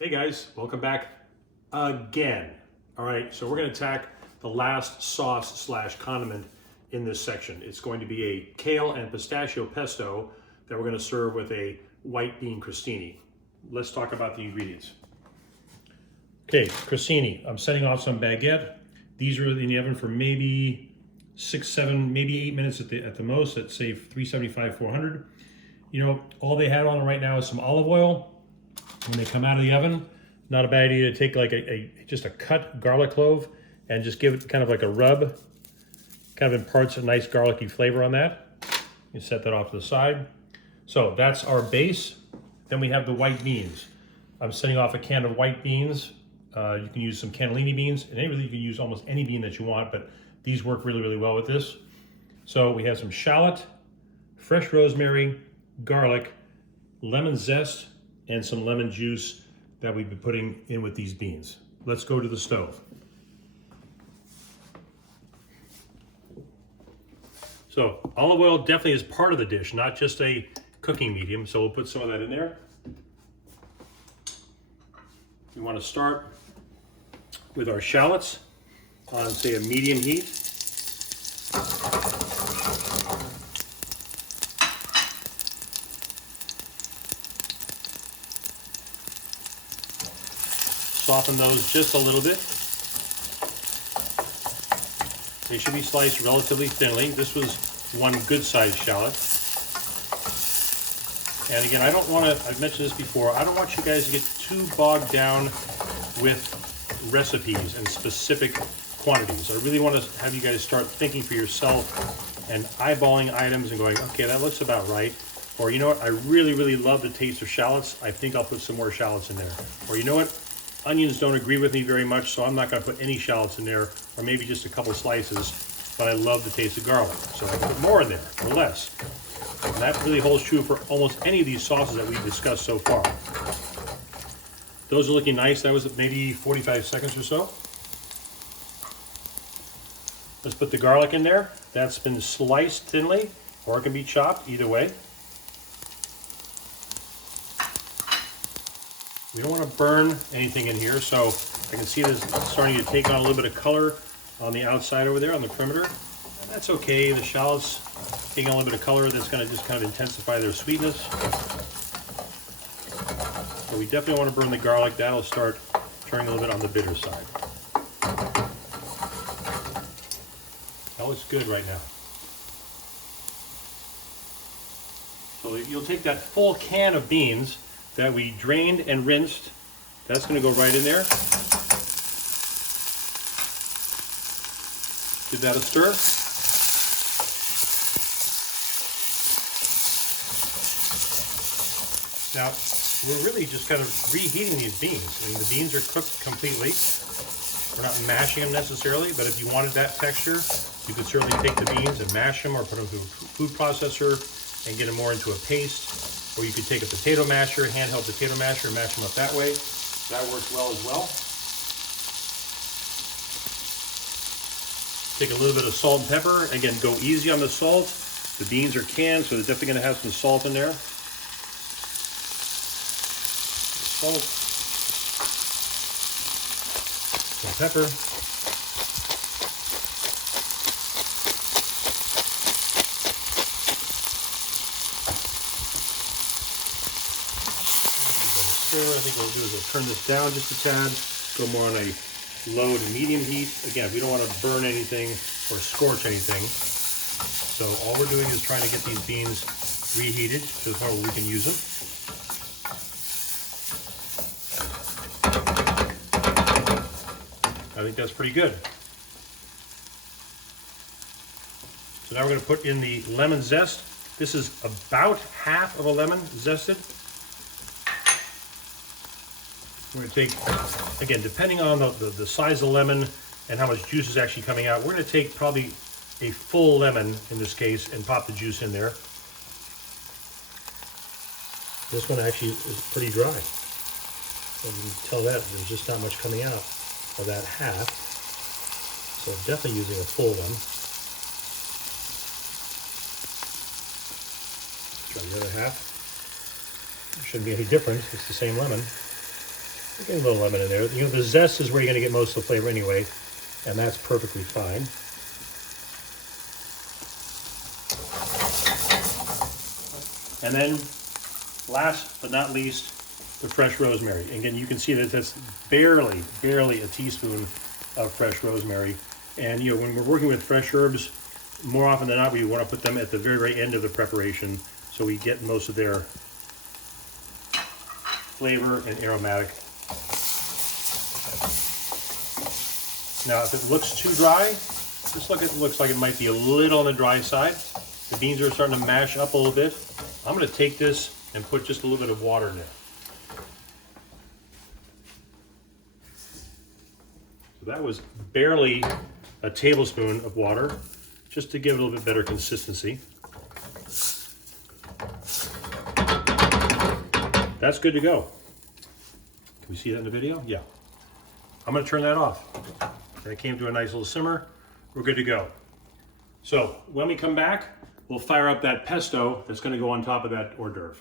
Hey guys, welcome back again. All right, so we're going to attack the last sauce slash condiment in this section. It's going to be a kale and pistachio pesto that we're going to serve with a white bean crostini. Let's talk about the ingredients. Okay, crostini. I'm setting off some baguette. These are in the oven for maybe 6, 7, maybe 8 minutes at the most. At say 375, 400. You know, all they have on it right now is some olive oil. When they come out of the oven, not a bad idea to take like just a cut garlic clove and just give it kind of like a rub. Kind of imparts a nice garlicky flavor on that. You set that off to the side. So that's our base. Then we have the white beans. I'm setting off a can of white beans. You can use some cannellini beans, and really you can use almost any bean that you want, but these work really, really well with this. So we have some shallot, fresh rosemary, garlic, lemon zest, and some lemon juice that we've been putting in with these beans. Let's go to the stove. So olive oil definitely is part of the dish, not just a cooking medium. So we'll put some of that in there. We want to start with our shallots on, say, a medium heat. Soften those just a little bit. They should be sliced relatively thinly. This was one good sized shallot. And again, I don't want to, I've mentioned this before, I don't want you guys to get too bogged down with recipes and specific quantities. I really want to have you guys start thinking for yourself and eyeballing items and going, okay, that looks about right. Or you know what, I really, really love the taste of shallots. I think I'll put some more shallots in there. Or you know what, onions don't agree with me very much, so I'm not going to put any shallots in there, or maybe just a couple slices, but I love the taste of garlic, so I can put more in there, or less. And that really holds true for almost any of these sauces that we've discussed so far. Those are looking nice. That was maybe 45 seconds or so. Let's put the garlic in there. That's been sliced thinly, or it can be chopped, either way. We don't want to burn anything in here, so I can see this starting to take on a little bit of color on the outside over there on the perimeter. And that's okay. The shallots taking a little bit of color, that's going to just kind of intensify their sweetness. So we definitely want to burn the garlic. That'll start turning a little bit on the bitter side. That looks good right now. So you'll take that full can of beans that we drained and rinsed. That's going to go right in there. Give that a stir. Now, we're really just kind of reheating these beans. I mean, the beans are cooked completely. We're not mashing them necessarily, but if you wanted that texture, you could certainly take the beans and mash them or put them through a food processor and get them more into a paste. Or you could take a potato masher, handheld potato masher, and mash them up that way. That works well as well. Take a little bit of salt and pepper. Again, go easy on the salt. The beans are canned, so they're definitely going to have some salt in there. Salt. Some pepper. I think what we'll do is we'll turn this down just a tad, go more on a low to medium heat. Again, we don't want to burn anything or scorch anything. So all we're doing is trying to get these beans reheated to the point where we can use them. I think that's pretty good. So now we're going to put in the lemon zest. This is about half of a lemon zested. We're going to take, again, depending on the size of the lemon and how much juice is actually coming out, we're going to take probably a full lemon in this case and pop the juice in there. This one actually is pretty dry. And you can tell that there's just not much coming out of that half. So I'm definitely using a full one. Try the other half. Shouldn't be any different. It's the same lemon. Get a little lemon in there. You know, the zest is where you're going to get most of the flavor anyway, and that's perfectly fine. And then, last but not least, the fresh rosemary. Again, you can see that that's barely a teaspoon of fresh rosemary. And you know, when we're working with fresh herbs, more often than not, we want to put them at the very end of the preparation so we get most of their flavor and aromatic. Now, if it looks too dry, it looks like it might be a little on the dry side. The beans are starting to mash up a little bit. I'm going to take this and put just a little bit of water in there. So that was barely a tablespoon of water, just to give it a little bit better consistency. That's good to go. Can we see that in the video? Yeah. I'm going to turn that off. And it came to a nice little simmer. We're good to go. So when we come back, we'll fire up that pesto that's going to go on top of that hors d'oeuvre.